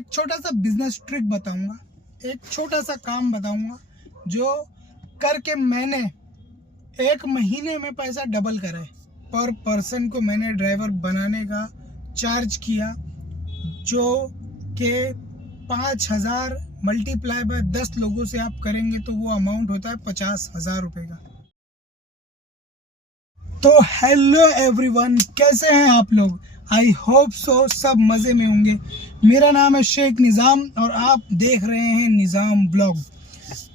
एक छोटा सा बिजनेस ट्रिक बताऊंगा, एक छोटा सा काम बताऊंगा जो करके मैंने एक महीने में पैसा डबल करा है। पर पर्सन को मैंने ड्राइवर बनाने का चार्ज किया जो कि 5,000 मल्टीप्लाई बाय 10 लोगों से आप करेंगे तो वो अमाउंट होता है 50,000 रुपये का। तो हेलो एवरीवन, कैसे हैं आप लोग? आई होप सो सब मज़े में होंगे। मेरा नाम है शेख निज़ाम और आप देख रहे हैं निज़ाम ब्लॉग।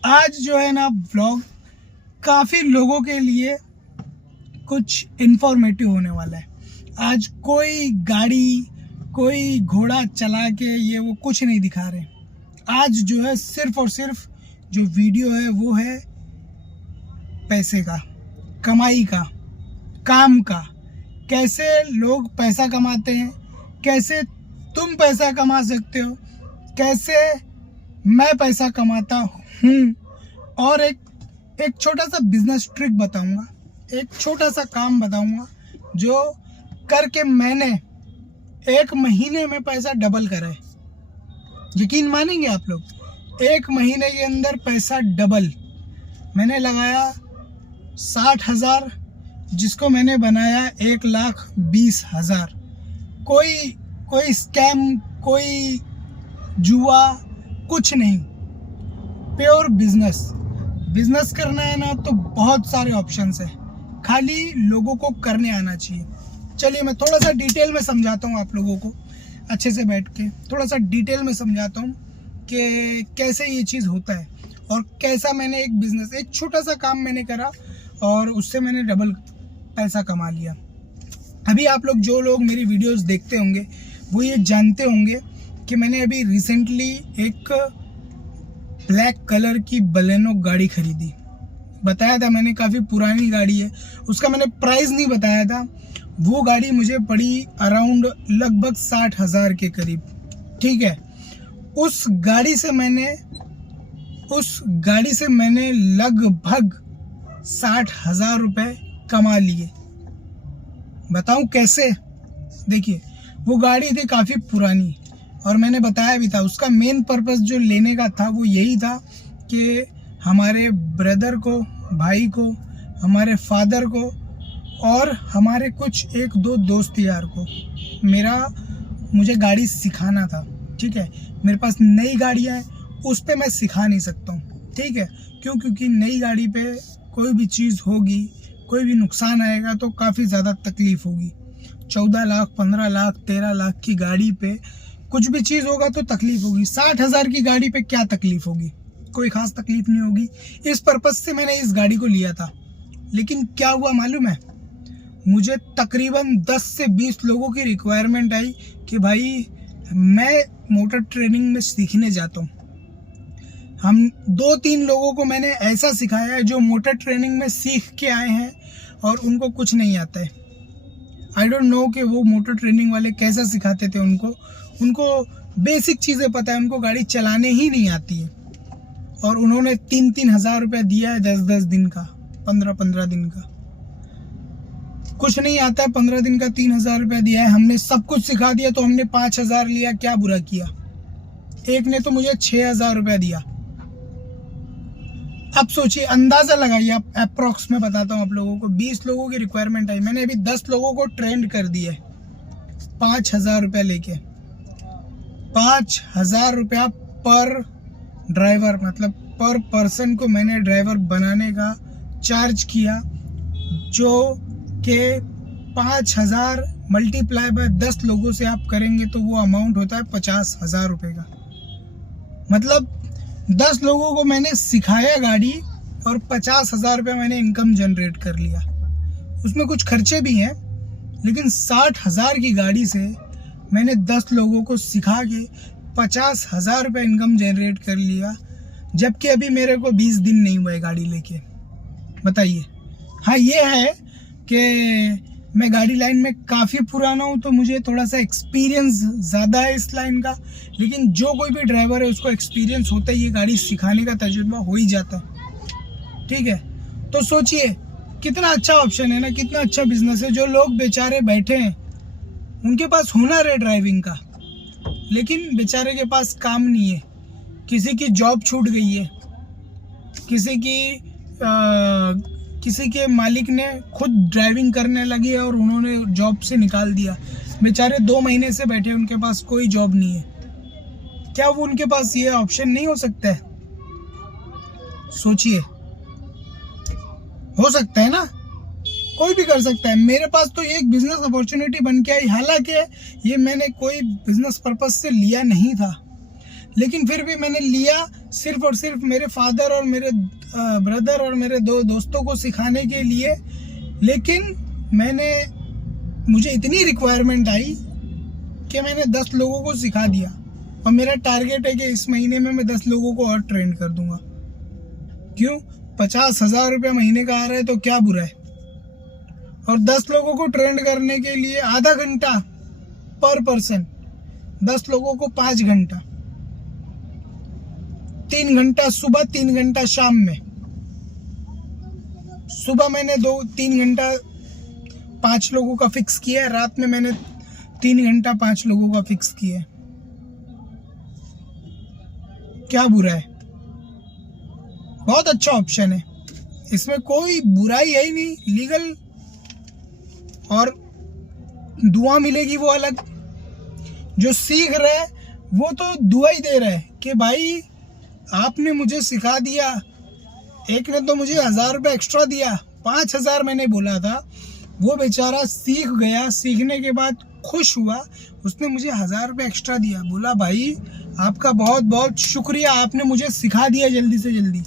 आज जो है ना ब्लॉग काफ़ी लोगों के लिए कुछ इन्फॉर्मेटिव होने वाला है। आज कोई गाड़ी कोई घोड़ा चला के ये वो कुछ नहीं दिखा रहे। आज जो है सिर्फ और सिर्फ जो वीडियो है वो है पैसे का, कमाई का, काम का। कैसे लोग पैसा कमाते हैं, कैसे तुम पैसा कमा सकते हो, कैसे मैं पैसा कमाता हूँ, और एक छोटा सा बिजनेस ट्रिक बताऊंगा, एक छोटा सा काम बताऊंगा जो करके मैंने एक महीने में पैसा डबल करा है। यकीन मानेंगे आप लोग, एक महीने के अंदर पैसा डबल। मैंने लगाया 60,000 जिसको मैंने बनाया 1,20,000। कोई स्कैम, कोई जुआ, कुछ नहीं। प्योर बिजनेस करना है ना तो बहुत सारे ऑप्शंस है, खाली लोगों को करने आना चाहिए। चलिए मैं थोड़ा सा डिटेल में समझाता हूँ आप लोगों को, अच्छे से बैठ के थोड़ा सा डिटेल में समझाता हूँ कि कैसे ये चीज़ होता है और कैसा मैंने एक बिजनेस, एक छोटा सा काम मैंने करा और उससे मैंने डबल पैसा कमा लिया। अभी आप लोग जो लोग मेरी वीडियोस देखते होंगे वो ये जानते होंगे कि मैंने अभी रिसेंटली एक ब्लैक कलर की बलेनो गाड़ी खरीदी। बताया था मैंने, काफ़ी पुरानी गाड़ी है, उसका मैंने प्राइस नहीं बताया था। वो गाड़ी मुझे पड़ी अराउंड लगभग 60,000 के करीब, ठीक है। उस गाड़ी से मैंने लगभग 60,000 रुपये कमा लिए। बताऊं कैसे? देखिए, वो गाड़ी थी काफ़ी पुरानी और मैंने बताया भी था उसका मेन पर्पस जो लेने का था वो यही था कि हमारे ब्रदर को, भाई को, हमारे फादर को और हमारे कुछ एक दो दोस्त यार को मुझे गाड़ी सिखाना था, ठीक है। मेरे पास नई गाड़ियाँ हैं, उस पर मैं सिखा नहीं सकता हूँ, ठीक है। क्योंकि नई गाड़ी पे कोई भी चीज़ होगी, कोई भी नुकसान आएगा तो काफ़ी ज़्यादा तकलीफ़ होगी। 14 लाख, 15 लाख, 13 लाख की गाड़ी पे कुछ भी चीज़ होगा तो तकलीफ़ होगी। 60,000 की गाड़ी पे क्या तकलीफ़ होगी? कोई ख़ास तकलीफ़ नहीं होगी। इस पर्पज़ से मैंने इस गाड़ी को लिया था। लेकिन क्या हुआ मालूम है? मुझे तकरीबन 10 से 20 लोगों की रिक्वायरमेंट आई कि भाई मैं मोटर ट्रेनिंग में सीखने जाता हूँ। हम 2-3 लोगों को मैंने ऐसा सिखाया है जो मोटर ट्रेनिंग में सीख के आए हैं और उनको कुछ नहीं आता है। आई डोंट नो कि वो मोटर ट्रेनिंग वाले कैसा सिखाते थे। उनको बेसिक चीज़ें पता है, उनको गाड़ी चलाने ही नहीं आती है। और उन्होंने 3-3 हज़ार रुपये दिया है 10-10 दिन का, 15-15 दिन का। कुछ नहीं आता है, 15 दिन का 3,000 रुपये दिया है। हमने सब कुछ सिखा दिया तो हमने 5,000 लिया, क्या बुरा किया। एक ने तो मुझे 6,000 रुपये दिया। अब सोचिए, अंदाज़ा लगाइए, आप अप्रॉक्स में बताता हूँ आप लोगों को। 20 लोगों की रिक्वायरमेंट आई, मैंने अभी 10 लोगों को ट्रेंड कर दिया है 5,000 रुपये लेके। 5,000 रुपया पर ड्राइवर, मतलब पर पर्सन को मैंने ड्राइवर बनाने का चार्ज किया जो कि 5,000 मल्टीप्लाई बाय 10 लोगों से आप करेंगे तो वो अमाउंट होता है 50,000 रुपये का। मतलब 10 लोगों को मैंने सिखाया गाड़ी और 50,000 रुपये मैंने इनकम जनरेट कर लिया। उसमें कुछ खर्चे भी हैं, लेकिन 60,000 की गाड़ी से मैंने 10 लोगों को सिखा के 50,000 रुपये इनकम जनरेट कर लिया, जबकि अभी मेरे को 20 दिन नहीं हुए गाड़ी लेके। बताइए। हाँ, ये है कि मैं गाड़ी लाइन में काफ़ी पुराना हूँ तो मुझे थोड़ा सा एक्सपीरियंस ज़्यादा है इस लाइन का। लेकिन जो कोई भी ड्राइवर है उसको एक्सपीरियंस होता है, ये गाड़ी सिखाने का तजुर्बा हो ही जाता है, ठीक है। तो सोचिए कितना अच्छा ऑप्शन है ना, कितना अच्छा बिजनेस है। जो लोग बेचारे बैठे हैं उनके पास हुनर है ड्राइविंग का, लेकिन बेचारे के पास काम नहीं है, किसी की जॉब छूट गई है, किसी के मालिक ने खुद ड्राइविंग करने लगी है और उन्होंने जॉब से निकाल दिया। बेचारे 2 महीने से बैठे, उनके पास कोई जॉब नहीं है। क्या वो उनके पास ये ऑप्शन नहीं हो सकता है? सोचिए, हो सकता है ना, कोई भी कर सकता है। मेरे पास तो ये एक बिजनेस अपॉर्चुनिटी बन के आई, हालांकि ये मैंने कोई बिजनेस पर्पस से लिया नहीं था, लेकिन फिर भी मैंने लिया सिर्फ और सिर्फ मेरे फादर और मेरे ब्रदर और मेरे 2 दोस्तों को सिखाने के लिए। लेकिन मुझे इतनी रिक्वायरमेंट आई कि मैंने 10 लोगों को सिखा दिया, और मेरा टारगेट है कि इस महीने में मैं 10 लोगों को और ट्रेन कर दूंगा। क्यों? 50,000 रुपया महीने का आ रहा है तो क्या बुरा है। और 10 लोगों को ट्रेन करने के लिए आधा घंटा पर पर्सन, 10 लोगों को 5 घंटा, 3 घंटा सुबह, 3 घंटा शाम में। सुबह मैंने 3 घंटा 5 लोगों का फिक्स किया है, रात में मैंने 3 घंटा 5 लोगों का फिक्स किया है। क्या बुरा है? बहुत अच्छा ऑप्शन है, इसमें कोई बुराई है ही नहीं, लीगल। और दुआ मिलेगी वो अलग। जो सीख रहा है वो तो दुआ ही दे रहा है कि भाई आपने मुझे सिखा दिया। एक ने तो मुझे 1000 रुपये एक्स्ट्रा दिया, 5000 मैंने बोला था, वो बेचारा सीख गया, सीखने के बाद खुश हुआ, उसने मुझे 1000 रुपये एक्स्ट्रा दिया। बोला भाई आपका बहुत बहुत शुक्रिया, आपने मुझे सिखा दिया जल्दी से जल्दी।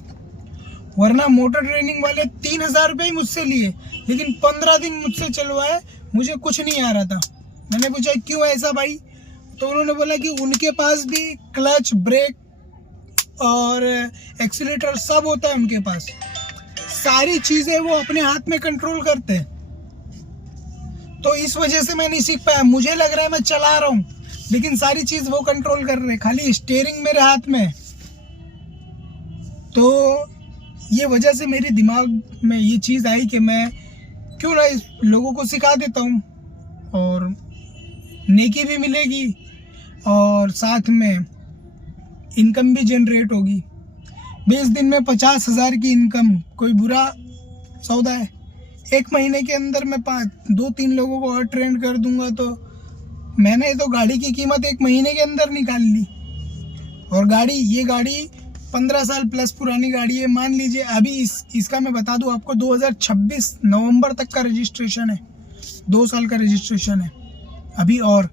वरना मोटर ट्रेनिंग वाले 3000 रुपये ही मुझसे लिए, लेकिन 15 दिन मुझसे चलवाए, मुझे कुछ नहीं आ रहा था। मैंने पूछा क्यों ऐसा भाई? तो उन्होंने बोला कि उनके पास भी क्लच, ब्रेक और एक्सीलेटर सब होता है उनके पास, सारी चीज़ें वो अपने हाथ में कंट्रोल करते हैं। तो इस वजह से मैं नहीं सीख पाया। मुझे लग रहा है मैं चला रहा हूँ, लेकिन सारी चीज़ वो कंट्रोल कर रहे हैं, खाली स्टीयरिंग मेरे हाथ में है। तो ये वजह से मेरे दिमाग में ये चीज़ आई कि मैं क्यों ना इस लोगों को सिखा देता हूँ, और नेकी भी मिलेगी और साथ में इनकम भी जनरेट होगी। 20 दिन में 50,000 की इनकम कोई बुरा सौदा है? 1 महीने के अंदर मैं 2-3 लोगों को और ट्रेन कर दूंगा, तो मैंने तो गाड़ी की कीमत 1 महीने के अंदर निकाल ली। और ये गाड़ी 15 साल प्लस पुरानी गाड़ी है। मान लीजिए अभी इसका मैं बता दूं आपको, 2026 नवंबर तक का रजिस्ट्रेशन है, 2 साल का रजिस्ट्रेशन है अभी। और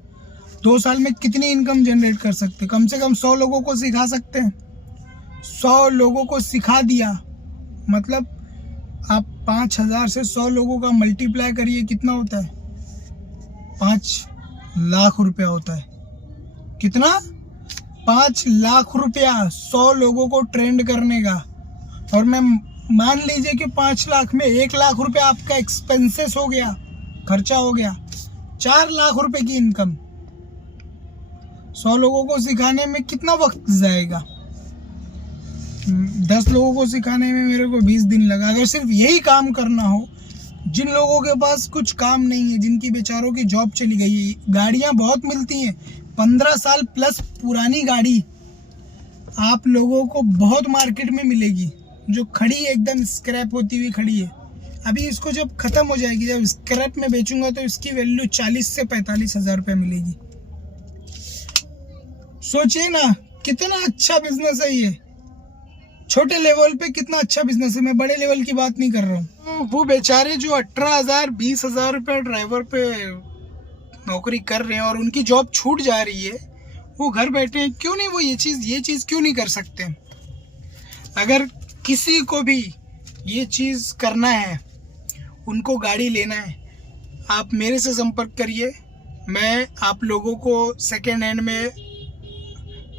2 साल में कितनी इनकम जनरेट कर सकते? कम से कम 100 लोगों को सिखा सकते हैं। 100 लोगों को सिखा दिया मतलब आप 5000 से 100 लोगों का मल्टीप्लाई करिए, कितना होता है? 5 लाख रुपया होता है। कितना? 5 लाख रुपया 100 लोगों को ट्रेंड करने का। और मैं मान लीजिए कि 5 लाख में 1 लाख रुपया आपका एक्सपेंसेस हो गया, खर्चा हो गया, 4 लाख रुपए की इनकम। 100 लोगों को सिखाने में कितना वक्त जाएगा? 10 लोगों को सिखाने में मेरे को 20 दिन लगा। अगर सिर्फ यही काम करना हो, जिन लोगों के पास कुछ काम नहीं है, जिनकी बेचारों की जॉब चली गई है, गाड़ियां बहुत मिलती हैं, 15 साल प्लस पुरानी गाड़ी आप लोगों को बहुत मार्केट में मिलेगी, जो खड़ी है, एकदम स्क्रैप होती हुई खड़ी है। अभी इसको जब खत्म हो जाएगी, जब स्क्रैप में बेचूंगा, तो इसकी वैल्यू 40 से 45 हजार रुपये मिलेगी। सोचिए ना कितना अच्छा बिजनेस है ये। छोटे लेवल पे कितना अच्छा बिजनेस है, मैं बड़े लेवल की बात नहीं कर रहा हूँ। वो बेचारे जो 18,000 20,000 रुपये ड्राइवर पे नौकरी कर रहे हैं और उनकी जॉब छूट जा रही है, वो घर बैठे हैं, क्यों नहीं वो ये चीज़ क्यों नहीं कर सकते? अगर किसी को भी ये चीज़ करना है, उनको गाड़ी लेना है, आप मेरे से संपर्क करिए। मैं आप लोगों को सेकेंड हैंड में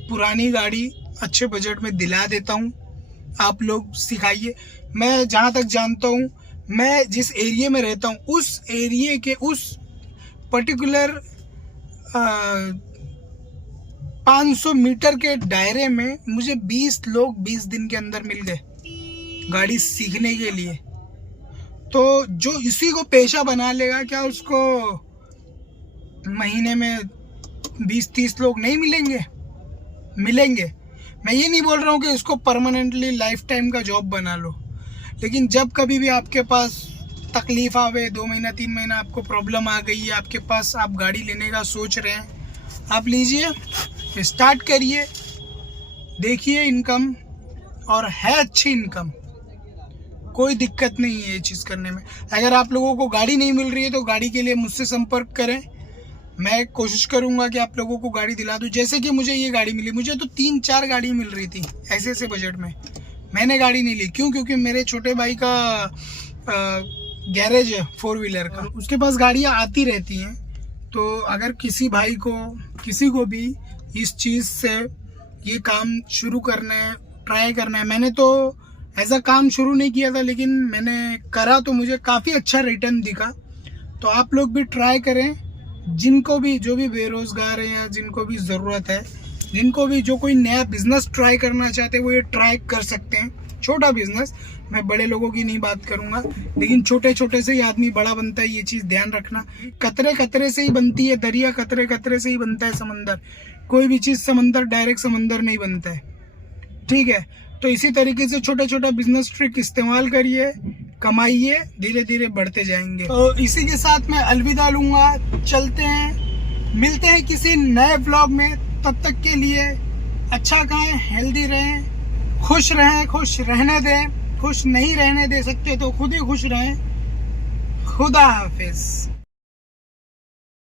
पुरानी गाड़ी अच्छे बजट में दिला देता हूँ। आप लोग सिखाइए। मैं जहाँ तक जानता हूँ, मैं जिस एरिया में रहता हूँ, उस एरिया के उस पर्टिकुलर 500 मीटर के दायरे में मुझे 20 लोग 20 दिन के अंदर मिल गए गाड़ी सीखने के लिए। तो जो इसी को पेशा बना लेगा, क्या उसको महीने में 20-30 लोग नहीं मिलेंगे? मिलेंगे। मैं ये नहीं बोल रहा हूँ कि उसको परमानेंटली लाइफ टाइम का जॉब बना लो, लेकिन जब कभी भी आपके पास तकलीफ आवे, 2 महीना 3 महीना आपको प्रॉब्लम आ गई है, आपके पास आप गाड़ी लेने का सोच रहे हैं, आप लीजिए, स्टार्ट करिए, देखिए इनकम, और है अच्छी इनकम, कोई दिक्कत नहीं है ये चीज़ करने में। अगर आप लोगों को गाड़ी नहीं मिल रही है तो गाड़ी के लिए मुझसे संपर्क करें, मैं कोशिश करूंगा कि आप लोगों को गाड़ी दिला दूं। जैसे कि मुझे ये गाड़ी मिली, मुझे तो 3-4 गाड़ी मिल रही थी ऐसे बजट में, मैंने गाड़ी नहीं ली। क्यों? क्योंकि मेरे छोटे भाई का गैरेज है 4 व्हीलर का, उसके पास गाड़ियाँ आती रहती हैं। तो अगर किसी भाई को, किसी को भी इस चीज़ से ये काम शुरू करना है, ट्राई करना है, मैंने तो ऐसा काम शुरू नहीं किया था, लेकिन मैंने करा तो मुझे काफ़ी अच्छा रिटर्न दिखा। तो आप लोग भी ट्राई करें, जिनको भी, जो भी बेरोज़गार हैं या जिनको भी ज़रूरत है, जिनको भी, जो कोई नया बिजनेस ट्राई करना चाहते हैं, वो ये ट्राई कर सकते हैं। छोटा बिजनेस, मैं बड़े लोगों की नहीं बात करूंगा, लेकिन छोटे छोटे से ही आदमी बड़ा बनता है, ये चीज़ ध्यान रखना। कतरे कतरे से ही बनती है दरिया, कतरे कतरे से ही बनता है समंदर। कोई भी चीज़ समंदर, डायरेक्ट समंदर नहीं बनता है, ठीक है? तो इसी तरीके से छोटा छोटा बिजनेस ट्रिक इस्तेमाल करिए, कमाइए, धीरे धीरे बढ़ते जाएंगे। तो इसी के साथ मैं अलविदा लूँगा, चलते हैं, मिलते हैं किसी नए ब्लॉग में। तब तक के लिए अच्छा खाएं, हेल्दी रहें, खुश रहें, खुश रहने दें। खुश नहीं रहने दे सकते तो खुद ही खुश रहें। खुदा हाफिज।